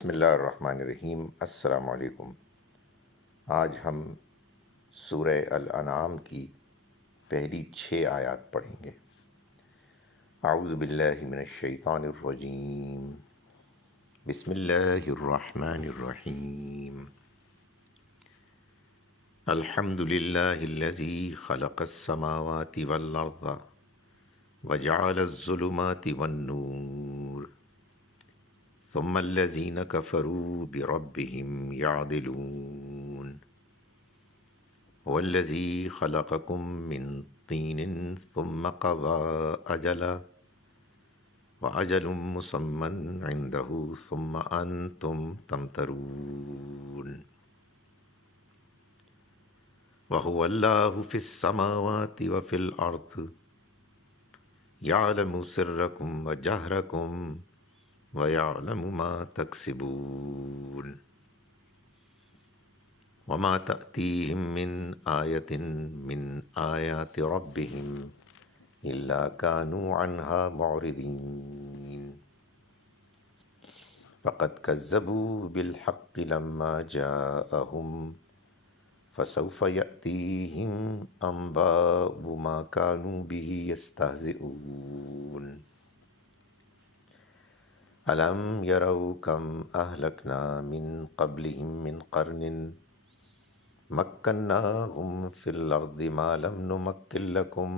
بسم اللہ الرحمن الرحیم۔ السلام علیکم۔ آج ہم سورہ الانعام کی پہلی 6 آیات پڑھیں گے۔ اعوذ باللہ من الشیطان الرجیم، بسم اللہ الرحمن الرحیم۔ الحمد للہ الذی خلق السماوات والارض وجعل الظلمات والنور ثم الذين كفروا بربهم يعدلون هو الذي خلقكم من طين ثم قضى أجلا وأجل مسمى عنده ثم أنتم تمترون وهو الله في السماوات وفي الأرض يعلم سركم وجهركم وَيَعْلَمُ مَا تَكْسِبُونَ وَمَا تَأْتِيهِم مِّنْ آيَةٍ مِّنْ آيَاتِ رَبِّهِمْ إِلَّا كَانُوا عَنْهَا مُعْرِضِينَ فَقَدْ كَذَّبُوا بِالْحَقِّ لَمَّا جَاءَهُمْ فَسَوْفَ يَأْتِيهِمْ أَنبَاءُ مَا كَانُوا بِهِ يَسْتَهْزِئُونَ أَلَمْ يَرَوْا كَمْ أَهْلَكْنَا مِنْ قَبْلِهِمْ مِنْ قَرْنٍ مَكَّنَّاهُمْ فِي الْأَرْضِ مَا لَمْ نُمَكِّنْ لَكُمْ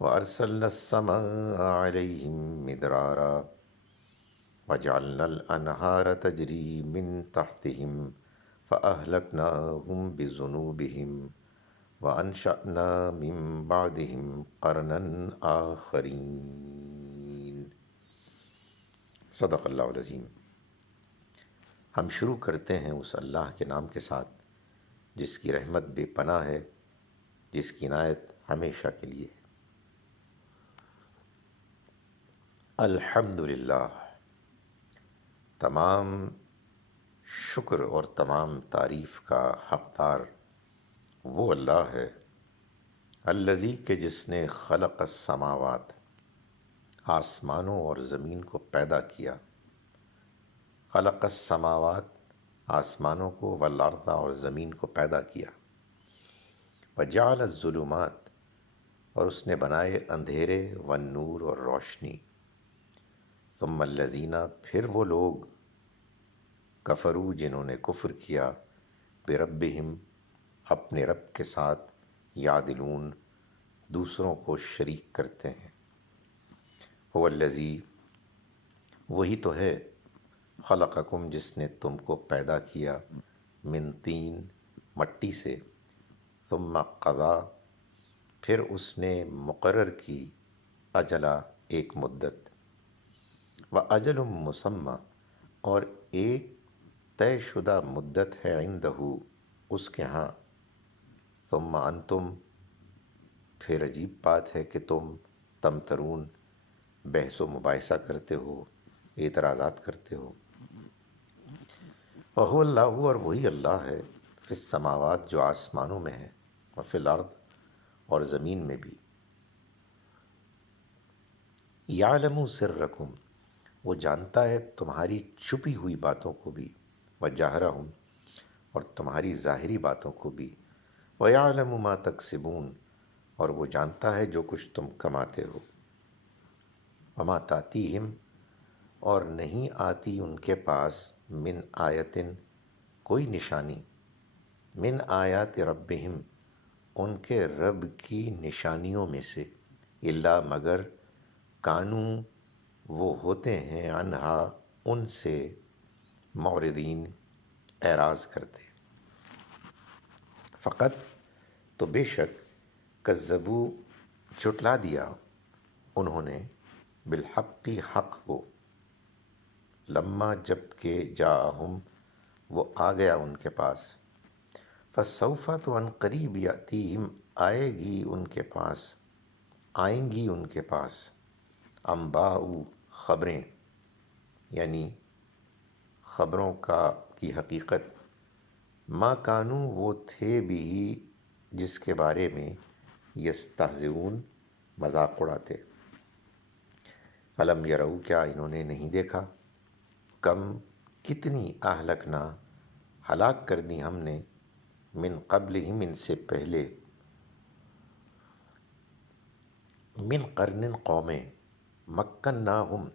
وَأَرْسَلْنَا السَّمَاءَ عَلَيْهِمْ مِدْرَارًا وَجَعَلْنَا الْأَنْهَارَ تَجْرِي مِنْ تَحْتِهِمْ فَأَهْلَكْنَاهُمْ بِذُنُوبِهِمْ وَأَنشَأْنَا مِنْ بَعْدِهِمْ قَرْنًا آخَرِينَ۔ صدق اللہ العظیم۔ ہم شروع کرتے ہیں اس اللہ کے نام کے ساتھ جس کی رحمت بے پناہ ہے، جس کی عنایت ہمیشہ کے لیے ہے۔ الحمدللہ، تمام شکر اور تمام تعریف کا حقدار وہ اللہ ہے، الذی کہ جس نے خلق السماوات آسمانوں اور زمین کو پیدا کیا، خلق السماوات آسمانوں کو والارض اور زمین کو پیدا کیا، وجعل الظلمات اور اس نے بنائے اندھیرے والنور اور روشنی، ثم الذین پھر وہ لوگ کفروا جنہوں نے کفر کیا، بربہم اپنے رب کے ساتھ، یعدلون دوسروں کو شریک کرتے ہیں۔ هو الذی وہی تو ہے، خلقکم جس نے تم کو پیدا کیا، من طین مٹی سے، ثم قضا پھر اس نے مقرر کی، اجلا ایک مدت، واجل مسمی اور ایک طے شدہ مدت ہے، عندہ اس کے ہاں، ثم انتم پھر عجیب بات ہے کہ تم تمترون بحث و مباحثہ کرتے ہو، اعتراضات کرتے ہو۔ وَهُوَ اللَّهُ اور وہی اللہ ہے، فی السماوات جو آسمانوں میں ہے، وفی الارض اور زمین میں بھی، یعلم سرکم وہ جانتا ہے تمہاری چھپی ہوئی باتوں کو بھی، وجہرہم اور تمہاری ظاہری باتوں کو بھی، ویعلم ما تکسبون اور وہ جانتا ہے جو کچھ تم کماتے ہو۔ وما تاتیہم اور نہیں آتی ان کے پاس، من آیتن کوئی نشانی، من آیات ربہم ان کے رب کی نشانیوں میں سے، الا مگر کانوں وہ ہوتے ہیں، عنہا ان سے، معرضین اعراض کرتے۔ فقط تو بے شک، کذبوا جھٹلا دیا انہوں نے، بالحق حق کو، لما جب کہ جاءہم وہ آ گیا ان کے پاس، فسوف تو ان قریب یاتیہم آئے گی ان کے پاس، آئیں گی ان کے پاس، انباء خبریں، یعنی خبروں کی حقیقت، ما کانوا وہ تھے بھی جس کے بارے میں، یستہزئون مذاق اڑاتے۔ الم یروا کیا انہوں نے نہیں دیکھا، کم کتنی اہلکنا ہلاک کر دی ہم نے من قبلہم ان سے پہلے من قرن قومیں مکناہم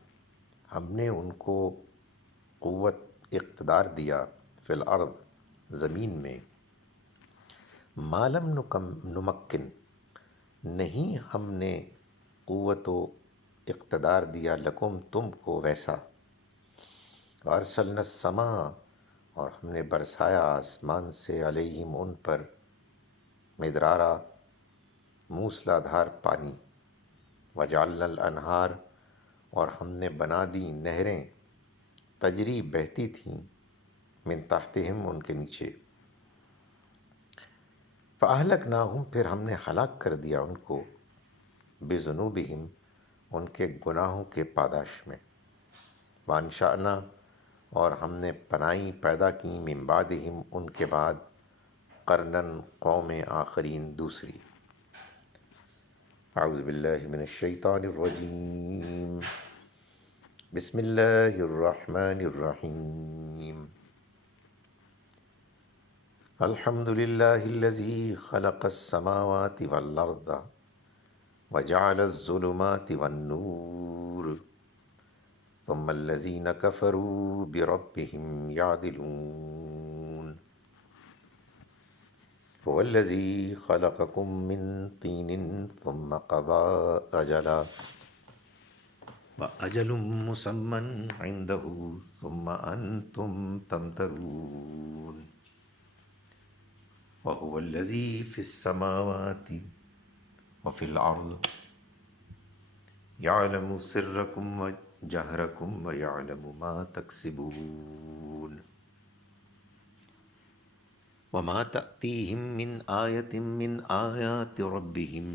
ہم نے ان کو قوت اقتدار دیا فی الارض زمین میں ما لم نمکن نہیں ہم نے قوت و اقتدار دیا لکم تم کو ویسا وارسلنا السماء اور ہم نے برسایا آسمان سے علیہم ان پر مدرارا موسلا دھار پانی وجعلنا الانہار اور ہم نے بنا دی نہریں تجری بہتی تھیں من تحتہم ان کے نیچے فاہلکناہم پھر ہم نے ہلاک کر دیا ان کو بذنوبہم ان کے گناہوں کے پاداش میں وانشأنا اور ہم نے پنائی پیدا کی من بعدہم ان کے بعد قرنن قوم آخرین دوسری اعوذ باللہ من الشیطان الرجیم بسم اللہ الرحمن الرحیم الحمد للہ الذی خلق السماوات والارض وجعل الظلمات والنور ثم الذین کفروا بربهم یعدلون هو الذی خلقکم من طین ثم قضى اجلا وأجل مسمى عنده ثم أنتم تمترون وهو الذي في السماوات وفي الأرض يعلم سركم وجهركم ويعلم ما تكسبون وما تأتيهم من آية من آيات ربهم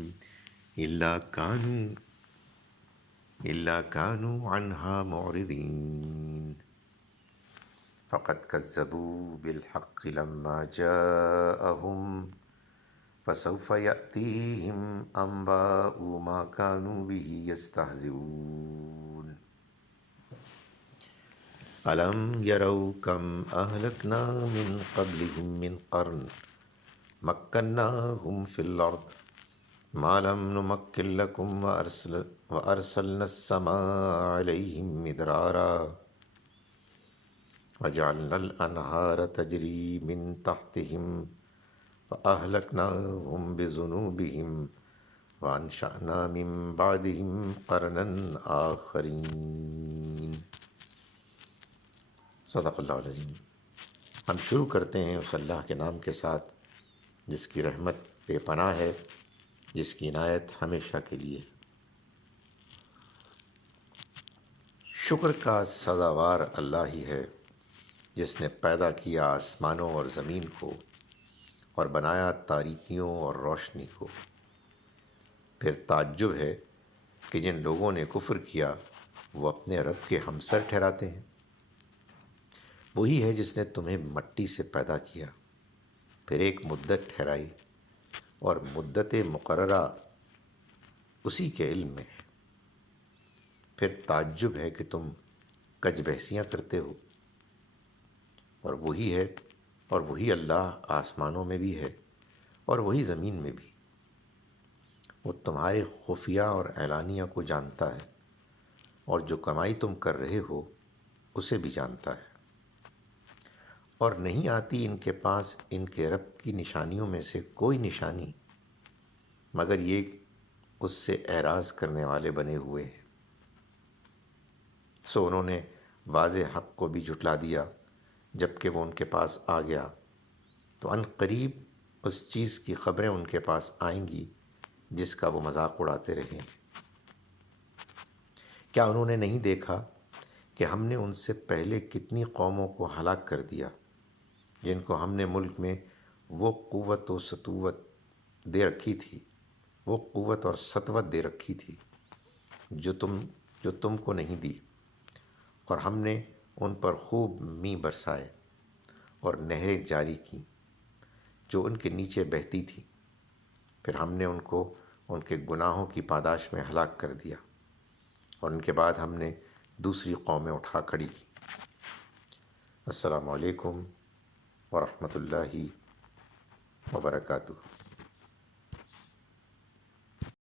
إلا كانوا عنها معرضين فقد كذبوا بالحق لما جاءهم فسوف يأتيهم أنباء ما كانوا به يستهزئون ألم يروا كم أهلكنا من قبلهم من قرن مكناهم في الأرض ما لم نمكن لكم وأرسلنا السماء عليهم مدرارا وجعلنا الأنهار تجري من تحتهم فأهلكناهم بذنوبهم وأنشأنا من بعدهم قرنا آخرين صدق اللہ العظیم۔ ہم شروع کرتے ہیں اس اللہ کے نام کے ساتھ جس کی رحمت بے پناہ ہے، جس کی عنایت ہمیشہ کے لیے۔ شکر کا سزاوار اللہ ہی ہے جس نے پیدا کیا آسمانوں اور زمین کو اور بنایا تاریکیوں اور روشنی کو۔ پھر تعجب ہے کہ جن لوگوں نے کفر کیا وہ اپنے رب کے ہمسر ٹھہراتے ہیں۔ وہی ہے جس نے تمہیں مٹی سے پیدا کیا، پھر ایک مدت ٹھہرائی، اور مدت مقررہ اسی کے علم میں ہے۔ پھر تعجب ہے کہ تم کج بحثیاں کرتے ہو، اور وہی ہے، اور وہی اللہ آسمانوں میں بھی ہے اور وہی زمین میں بھی۔ وہ تمہارے خفیہ اور اعلانیہ کو جانتا ہے، اور جو کمائی تم کر رہے ہو اسے بھی جانتا ہے۔ اور نہیں آتی ان کے پاس ان کے رب کی نشانیوں میں سے کوئی نشانی مگر یہ اس سے اعراض کرنے والے بنے ہوئے ہیں۔ سو انہوں نے واضح حق کو بھی جھٹلا دیا جب کہ وہ ان کے پاس آ گیا، تو ان قریب اس چیز کی خبریں ان کے پاس آئیں گی جس کا وہ مذاق اڑاتے رہے ہیں۔ کیا انہوں نے نہیں دیکھا کہ ہم نے ان سے پہلے کتنی قوموں کو ہلاک کر دیا جن کو ہم نے ملک میں وہ قوت و سطوت دے رکھی تھی، وہ قوت اور سطوت دے رکھی تھی جو تم کو نہیں دی، اور ہم نے ان پر خوب می برسائے اور نہریں جاری کیں جو ان کے نیچے بہتی تھی۔ پھر ہم نے ان کو ان کے گناہوں کی پاداش میں ہلاک کر دیا، اور ان کے بعد ہم نے دوسری قومیں اٹھا کھڑی کی۔ السلام علیکم ورحمۃ اللہ وبرکاتہ۔